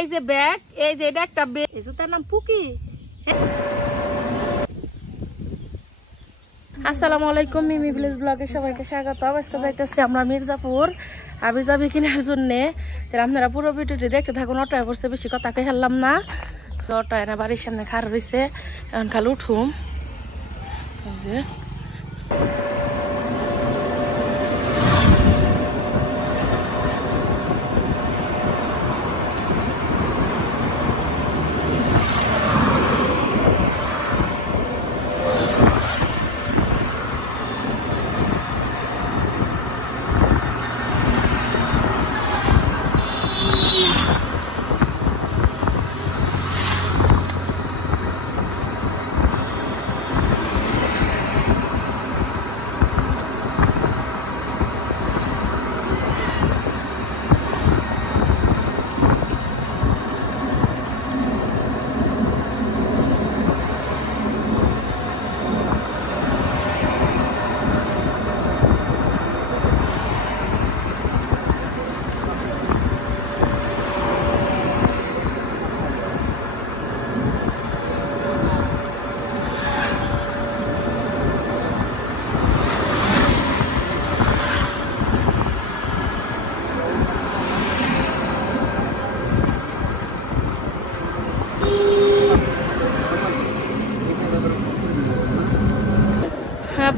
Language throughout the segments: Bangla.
এই যে ব্যাগ, এই যে এটা একটা ব্যাগ, এই জুতার নাম পুকি। আসসালামু আলাইকুম, মিমি ভিলেজ ব্লগে সবাইকে স্বাগত। আজকে যাইতেছি আমরা মির্জাপুর আবি যাবি কেনার জন্য। আপনারা পুরো ভিডিওটি দেখতে থাকুন। অটোয় পড়ছে, বেশি কথা কে হেললাম না। অটোয় না বাড়ির সামনে খাড়া রয়েছে, এখন খালি উঠুম।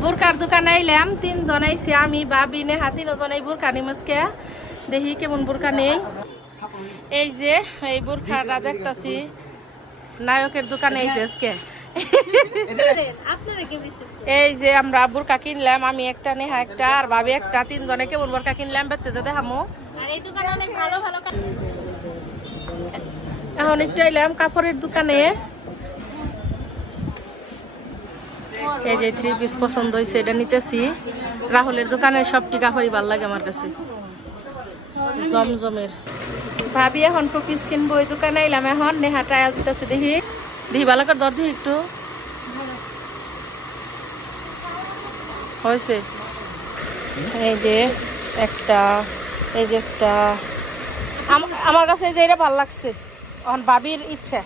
বুরকার দোকানে আইলাম, 3 জন আইছি, আমি বাবি নেহা 3 জন। এই বুরকা নিমসকে দেখি কেমন বুরকা নেই। এই যে এই বুরকাটা দেখতাছি নায়কের দোকানে আইছে আজকে। এই যে আমরা বুরকা কিনলাম, আমি একটা, নেহা একটা, আর ভাবি একটা। 3 জনে কেমন বুরকা কিনলাম বেতে যে দেখামো। এখন একটু আইলাম কাপড়ের দোকানে। এই যে 3 পিস পছন্দ হয়েছে, এটা নিতেছি। রাহুলের দোকানে সবটি কাপড়ই ভাল লাগে আমার কাছে, জমজমের। ভাবি এখন 2 পিস কিনবো, ওই দোকানে এলাম। এখন নেহা ট্রায়াল দিতেছে, দেখি দেখি ভালো করে দর, দেখি একটু হয়েছে। এই যে একটা, এই যে একটা, আমার কাছে এই যে এটা ভাল লাগছে। এখন ভাবির ইচ্ছা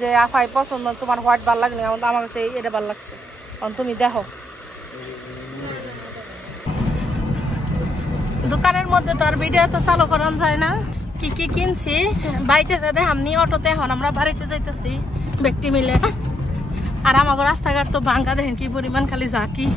যে আফাই পছন্দ, তোমার হোয়াইট ভাল লাগলে, আমার কাছে এটা ভাল লাগছে। তুমি দেখো দোকানের মধ্যে তো আর ভিডিও তো চালু করানো যায় না। কি কি কিনছি বাড়িতে যাতে আমনি অটোতে। এখন আমরা বাড়িতে যাইতেছি ব্যক্তি মিলে। আর আমাকে রাস্তাঘাট তো ভাঙ্গা, দেখেন কি পরিমাণ খালি ঝাঁকি।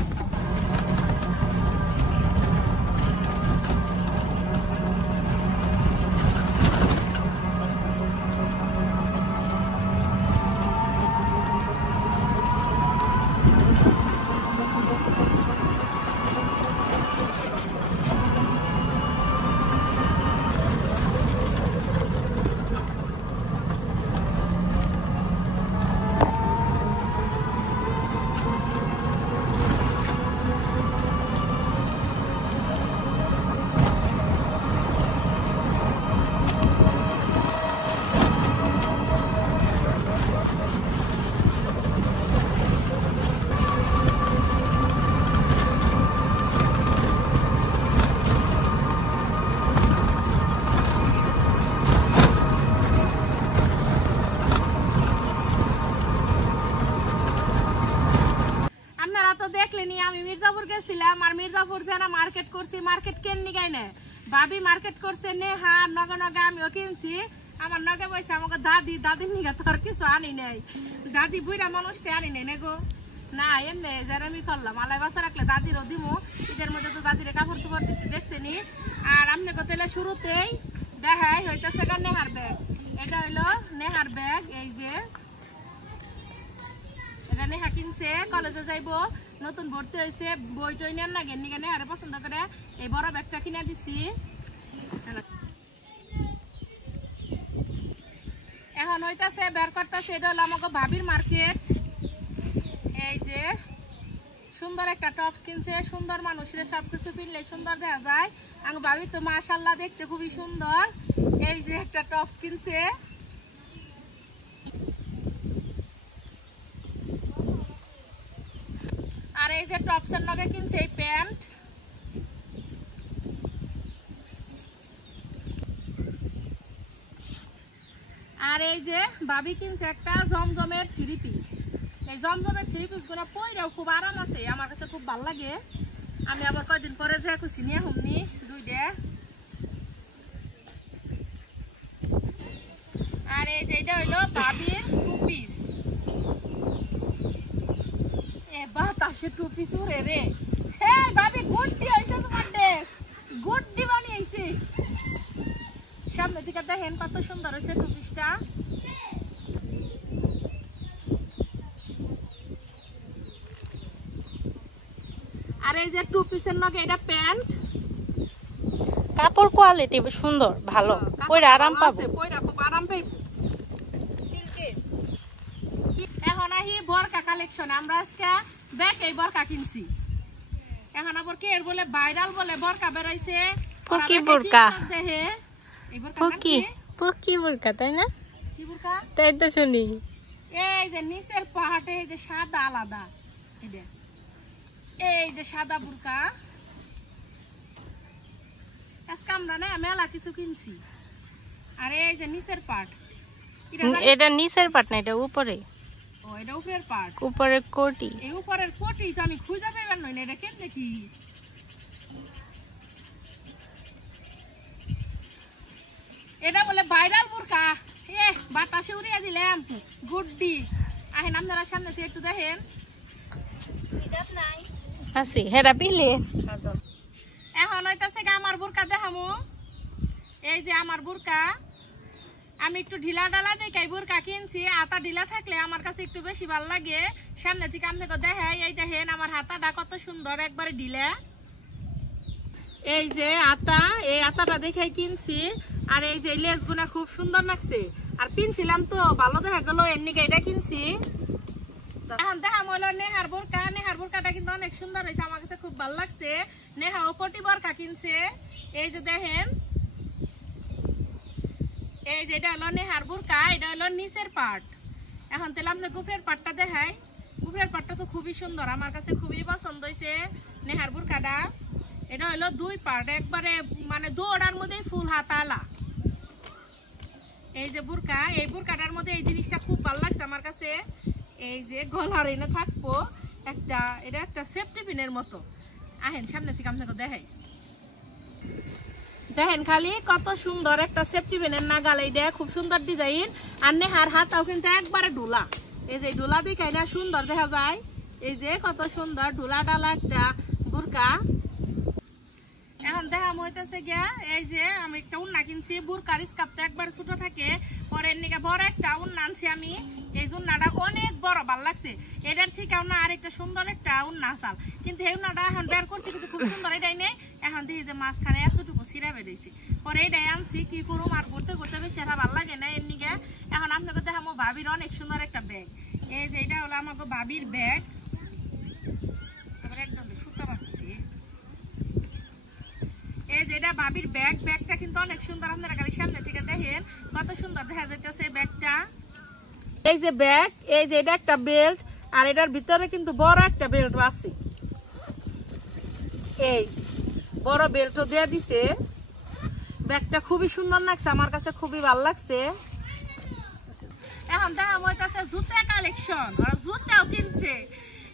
আমি মির্জাপুর গেছিলাম, আর মির্জাপুর যেন মার্কেট করছি। মার্কেট কেননি গাই না, ভাবি মার্কেট করছে, নেহা নগে নগে আমিও কিনছি। আমার নগে বসে আমাকে দাদি, দাদির নিগা তো আর কিছু আনি নাই। দাদি বুড়া মানুষকে আনি নাই না গো, না এমনি যেন আমি করলাম। আলাই বাসা রাখলে দাদিরও দিমু। ঈদের মধ্যে তো দাদিরে কাপড় চোপড় দিচ্ছি, দেখছেনি। আর আপনি কতলে শুরুতেই দেখাই হইতেছে গা নেহার ব্যাগ। এটা হইলো নেহার ব্যাগ। এই যে এটা নেহা কিনছে, কলেজে যাইবো, নতুন ভর্তি হয়েছে, বই টই নেন না গেন্নি গানে আরে পছন্দ করে এই বড় ব্যাগটা কিনে দিছি। এখন হইতাছে বের করতেছে, এটা হলো আমাকে ভাবির মার্কেট। এই যে সুন্দর একটা টপস কিনছে, সুন্দর মানুষের সবকিছু কিনলে সুন্দর দেখা যায়। আমি ভাবি তো মাশাআল্লাহ দেখতে খুবই সুন্দর। এই যে একটা টপস কিনছে, আর এই যে টপসের লগে কিনছে এই প্যান্ট। আর এই যে ভাবি কিনছে একটা জমজমের 3 পিস। এই জমজমের 3 পিস গুলো পইরাও খুব আরাম আছে, আমার কাছে খুব ভালো লাগে। আমি আবার কয়দিন পরে যে খুশি নিয়ে হুমনি দুইটা। আর এই যে এটা হইলো ভাবির 2 পিস। এ বাতাসে 2 পিস উড়ে রে। হে ভাবি গুড্ডি হইছে তোমার ড্রেস, গুড্ডি বানিয়েছি। সামনে দিকে দেখেন কত সুন্দর হয়েছে 2 পিসটা। আর এই যে 2 পিসের লগে এটা প্যান্ট, কাপড় কোয়ালিটি সুন্দর ভালো, পরে আরাম পাবো, পয়রা খুব আরাম পাই। সিল্কের এখন আহি বরকা কালেকশন। আমরা আজকে ব্যাক এই বরকা কিনছি। এখন আবার কে এর বলে ভাইরাল বলে বরকা বেরাইছে, পকি বরকা দেখে এই বরকা পকি পকি বরকা, তাই না? কি বরকা? তাই তো শুনি। এই যে নিচের পাহাড়ে এই যে সাদা আলাদা, এই যে সাদা বুরকা। আজকে আমরা না মেলা কিছু কিনছি। আর এই যে নিচের পাট, এটা নিচের পাট না, এটা উপরে। ও এটা উপরের পাট, উপরের কোটি। এই উপরের কোটি তো আমি খুঁজে পাইবার নই না, এটা কেমনে কি? এটা বলে ভাইরাল বুরকা। এ বাতাসে উড়িয়ে দিলাম গুড্ডি। আহেন আপনারা সামনে থেকে একটু দেখেন। আছে হেরা পিলে। এখন হইতাছে আমার বুরকা দেখামু। এই যে আমার বুরকা, আমি একটু ঢিলা ডালা দেখাই বুরকা কিনছি। আতা ঢিলা থাকলে আমার কাছে একটু বেশি ভালো লাগে। সামনে থেকে আপনাকে দেখাই, এই দেখেন আমার হাতাটা কত সুন্দর, একবারে ঢিলা। এই যে আতা, এই আতাটা দেখাই কিনছি। আর এই যে লেস গুনা খুব সুন্দর লাগছে। আর পিনছিলাম তো ভালো দেখা গেল, এমনি এটা কিনছি। এখন দেখা হলো নেহার বোরকা। নেহার বোরকাটা কিন্তু অনেক সুন্দর হয়েছে, আমার কাছে খুব ভালো লাগছে। নেহা ও কোটি বোরকা কিনছে। এই যে দেখেন, এই যে এটা হলো নেহার বোরকা, এটা হলো নিচের পার্ট। এখন তাহলে আপনার উপরের পার্টটা দেখাই। উপরের পার্টটা তো খুবই সুন্দর, আমার কাছে খুবই পছন্দ হয়েছে নেহার বোরকাটা। এটা হলো 2 পার্ট, একবারে মানে দৌড়ার মধ্যে ফুল হাতালা। এই যে বোরকা, এই বোরকাটার মধ্যে এই জিনিসটা খুব ভালো লাগছে আমার কাছে। এই যে গলার এনে থাকবো একটা, এটা একটা সেফটি পিনের মতো। আহেন সামনে থেকে আপনাকে দেখাই, দেখেন খালি কত সুন্দর একটা সেফটি পিনের নাগাল। এইটা খুব সুন্দর ডিজাইন। আর নেহার হাতাও কিন্তু একবারে ঢোলা। এই যে ঢোলা দেখাই না, সুন্দর দেখা যায়। এই যে কত সুন্দর ঢোলা ডালা একটা বোরকা। এখন দেখা হইতেছে গিয়া, এই যে আমি একটা উন্না কিনছি। বুরকার স্কার্ফটা একবার ছোট থাকে, পরে নিকে বড় একটা উন্না আনছি আমি। এই উন্নাটা অনেক বড়, ভালো লাগছে। এটার থেকে না আরেকটা সুন্দর একটা উন্না আসাল, কিন্তু এই উন্নাটা এখন বের করছি কিছু খুব সুন্দর। এটাই নেই, এখন দেখি যে মাঝখানে এতটুকু সিরা বেরিয়েছি। পরে এটাই আনছি, কি করুম আর ঘুরতে ঘুরতে বেশি এটা ভালো লাগে না এর নিকে। এখন আপনাকে দেখা আমার ভাবির অনেক সুন্দর একটা ব্যাগ। এই যে এটা হলো আমাকে ভাবির ব্যাগ। আবার একদম সুতা পাচ্ছি। এই যে এটা ভাবির ব্যাগ, ব্যাগটা কিন্তু অনেক সুন্দর। আপনারা খালি সামনে থেকে দেখেন কত সুন্দর দেখা যাইতেছে ব্যাগটা। এই যে ব্যাগ, এই যে এটা একটা বেল্ট, আর এটার ভিতরে কিন্তু বড় একটা বেল্ট আছে। এই বড় বেল্টও দিয়ে দিছে। ব্যাগটা খুবই সুন্দর লাগছে, আমার কাছে খুবই ভালো লাগছে। এখন দেখা হইতাছে জুতা কালেকশন, আর জুতাও কিনছে।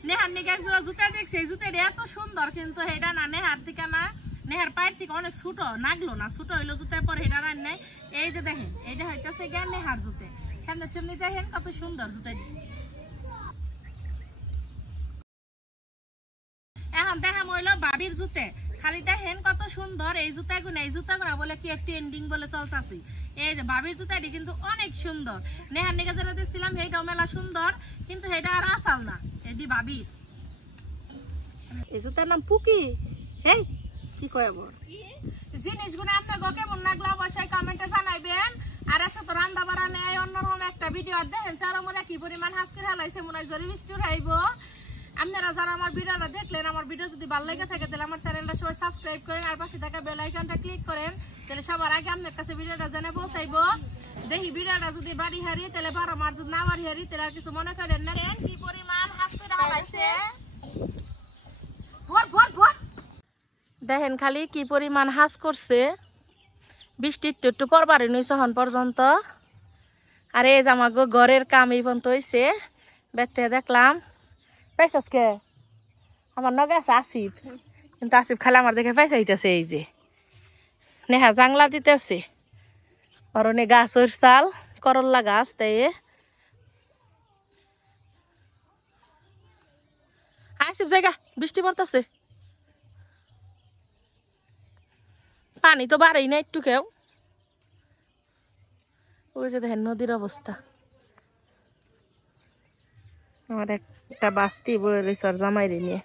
নেহার নিকে এক জোড়া জুতা দেখছে, এই জুতাটা এত সুন্দর, কিন্তু এটা না নেহার দিকে না, নেহার পায়ের থেকে অনেক ছোট, নাগলো না, ছোট হইলো জুতার পর এটা রান নাই। এই যে দেখেন, এইটা হইতেছে জ্ঞান নেহার জুতে। সামনে সামনে দেখেন কত সুন্দর জুতা। এখন দেখা হইলো ভাবির জুতে, খালি দেখেন কত সুন্দর এই জুতাগুলো। এই জুতাগুলো বলে কি ট্রেন্ডিং বলে চলতেছে। এই যে ভাবির জুতাটি কিন্তু অনেক সুন্দর। নেহার নিকে যেটা দেখছিলাম সেইটাও মেলা সুন্দর, কিন্তু সেটা আর আসাল না, এটি ভাবির। এই জুতার নাম পুকি। এই কি কয় বল জিনিসগুলো আপনার কেমন লাগলো অবশ্যই কমেন্টে জানাইবেন। আর আছে তো রান্না বাড়া নেই অন্যরকম একটা ভিডিও দেখেন, চারমরা কি পরিমাণ হাসকে হেলাইছে, মনে হয় জরি বৃষ্টি উঠাইব। আপনারা যারা আমার ভিডিওটা দেখলেন, আমার ভিডিও যদি ভালো লেগে থাকে তাহলে আমার চ্যানেলটা সবাই সাবস্ক্রাইব করেন, আর পাশে থাকা বেল আইকনটা ক্লিক করেন, তাহলে সবার আগে আপনার কাছে ভিডিওটা জানে পৌঁছাইবো। দেখি ভিডিওটা যদি বাড়ি হারি তাহলে বারো, মার যদি না বাড়ি হারি তাহলে আর কিছু মনে করেন না। কি পরিমাণ হাসকে হেলাইছে, দেখেন খালি কি পরিমাণ হাস করছে। বৃষ্টি একটু একটু পরবারে নইছে হন পর্যন্ত। আর এই যে আমার ঘরের কাম এই পর্যন্ত হয়েছে বেতে দেখলাম পাইছস কে আমার নগে আছে আসিফ কিন্তু আসিফ খালে আমার দেখে পাইছাইতেছে এই যে নেহা জাংলা দিতেছে অরণে গাছ ওর চাল করল্লা গাছ তাই আসিফ জায়গা বৃষ্টি পড়তেছে পানি তো বাড়েই না একটু কেউ ওই যে দেখেন নদীর অবস্থা আমার একটা বাস্তি বয়ে রয়েছে আর জামাইরে নিয়ে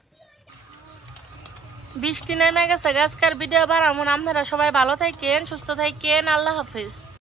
বৃষ্টি নেমে গেছে গাছকার ভিডিও বানাবো আপনারা সবাই ভালো থাকেন সুস্থ থাকেন আল্লাহ হাফিজ।